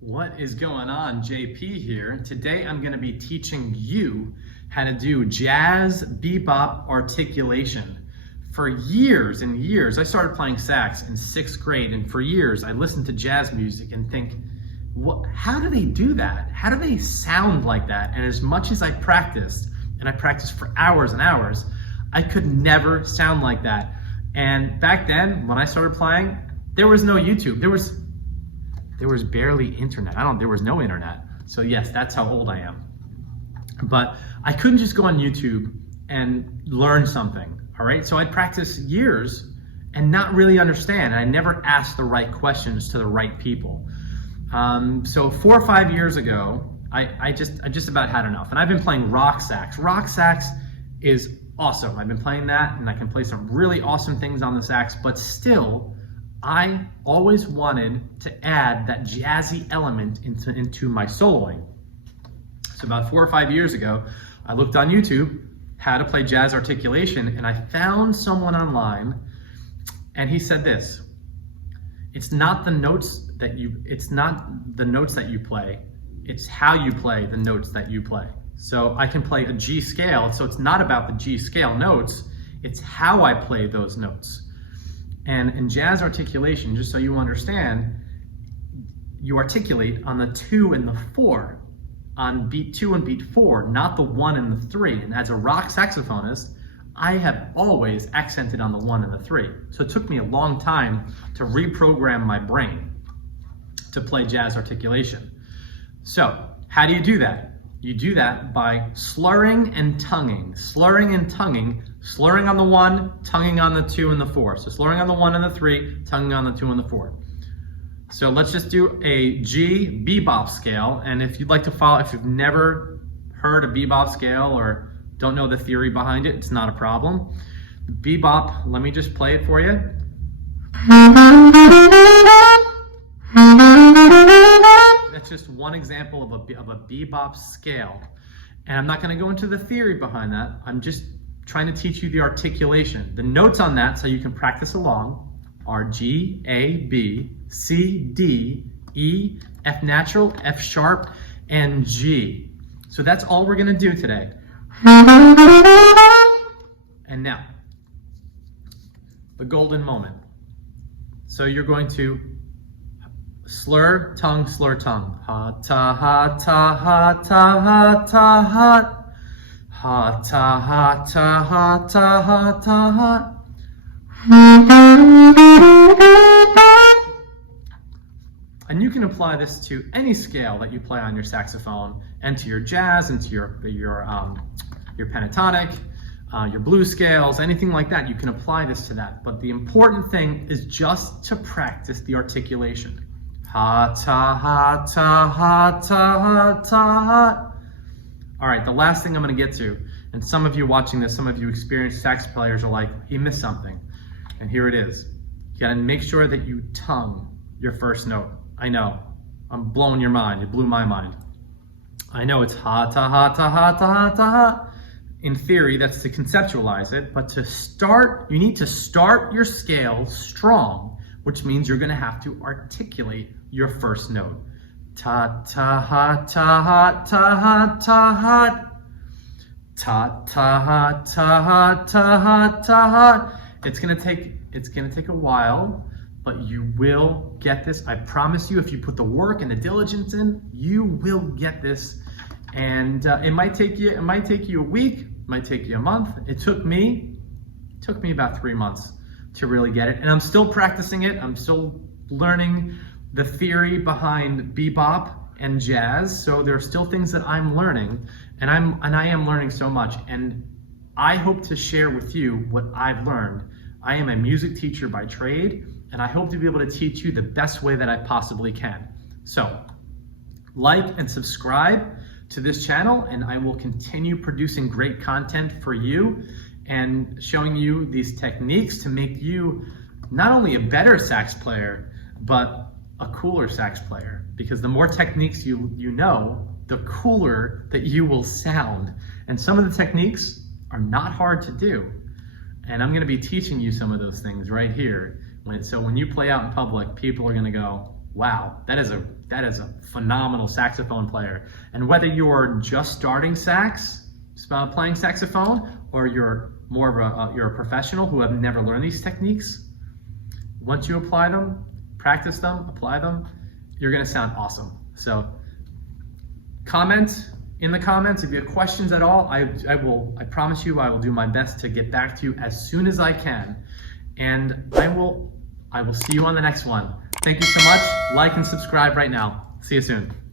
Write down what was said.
What is going on? JP here. Today I'm going to be teaching you how to do jazz bebop articulation. For years and years, I started playing sax in 6th grade, and for years I listened to jazz music and think, how do they do that? How do they sound like that? And as much as I practiced, and I practiced for hours and hours, I could never sound like that. And back then, when I started playing, there was no YouTube. There was barely internet. There was no internet. So yes, that's how old I am. But I couldn't just go on YouTube and learn something, all right? So I'd practice years and not really understand. I never asked the right questions to the right people. So 4 or 5 years ago, I just about had enough. And I've been playing rock sax. Rock sax is awesome. I've been playing that, and I can play some really awesome things on the sax, but still, I always wanted to add that jazzy element into my soloing. So about 4 or 5 years ago, I looked on YouTube how to play jazz articulation, and I found someone online, and he said this: it's not the notes that you play, it's how you play the notes that you play. So I can play a G scale, so it's not about the G scale notes, it's how I play those notes. And in jazz articulation, just so you understand, you articulate on the 2 and the 4, on beat 2 and beat 4, not the 1 and the 3. And as a rock saxophonist, I have always accented on the 1 and the 3. So it took me a long time to reprogram my brain to play jazz articulation. So how do you do that? You do that by slurring and tonguing, slurring and tonguing, slurring on the 1, tonguing on the 2 and the 4. So slurring on the 1 and the 3, tonguing on the 2 and the 4. So let's just do a G bebop scale. And if you'd like to follow, if you've never heard a bebop scale or don't know the theory behind it, it's not a problem. Bebop, let me just play it for you. That's just one example of a bebop scale. And I'm not going to go into the theory behind that. I'm just trying to teach you the articulation. The notes on that, so you can practice along, are G, A, B, C, D, E, F natural, F sharp, and G. So that's all we're going to do today. And now, the golden moment. So you're going to slur, tongue, slur, tongue. Ha, ta, ha, ta, ha, ta, ha, ta, ha. Ha, ta, ha, ta, ha, ta, ha, ta, ha. And you can apply this to any scale that you play on your saxophone, and to your jazz, and to your pentatonic, your blues scales, anything like that. You can apply this to that. But the important thing is just to practice the articulation. Ha, ta, ha, ta, ha, ta, ha, ta, ha. All right, the last thing I'm going to get to, and some of you watching this, some of you experienced sax players are like, he missed something. And here it is. You got to make sure that you tongue your first note. I know, I'm blowing your mind. It blew my mind. I know it's ha, ta, ha, ta, ha, ta, ha, ta, ha. In theory, that's to conceptualize it, but to start, you need to start your scale strong, which means you're going to have to articulate your first note. Ta, ta, ha, ta, ha, ta, ha, ta, ha. Ta, ta, ha, ta, ha, ta, ha, ta, ha. It's gonna take a while, but you will get this. I promise you, if you put the work and the diligence in, you will get this. And it might take you a week, it might take you a month. It took me about 3 months to really get it. And I'm still practicing it. I'm still learning the theory behind bebop and jazz. So there are still things that I'm learning, and I am learning so much. And I hope to share with you what I've learned. I am a music teacher by trade, and I hope to be able to teach you the best way that I possibly can. So, like and subscribe to this channel, and I will continue producing great content for you and showing you these techniques to make you not only a better sax player, but a cooler sax player. Because the more techniques you know, the cooler that you will sound. And some of the techniques are not hard to do. And I'm going to be teaching you some of those things right here So when you play out in public, people are going to go, wow, that is a phenomenal saxophone player. And whether you're just starting sax, playing saxophone, or you're more of you're a professional who have never learned these techniques, once you apply them, practice them, apply them, you're going to sound awesome. So comment in the comments if you have questions at all. I promise you I will do my best to get back to you as soon as I can. And I will see you on the next one. Thank you so much. Like and subscribe right now. See you soon.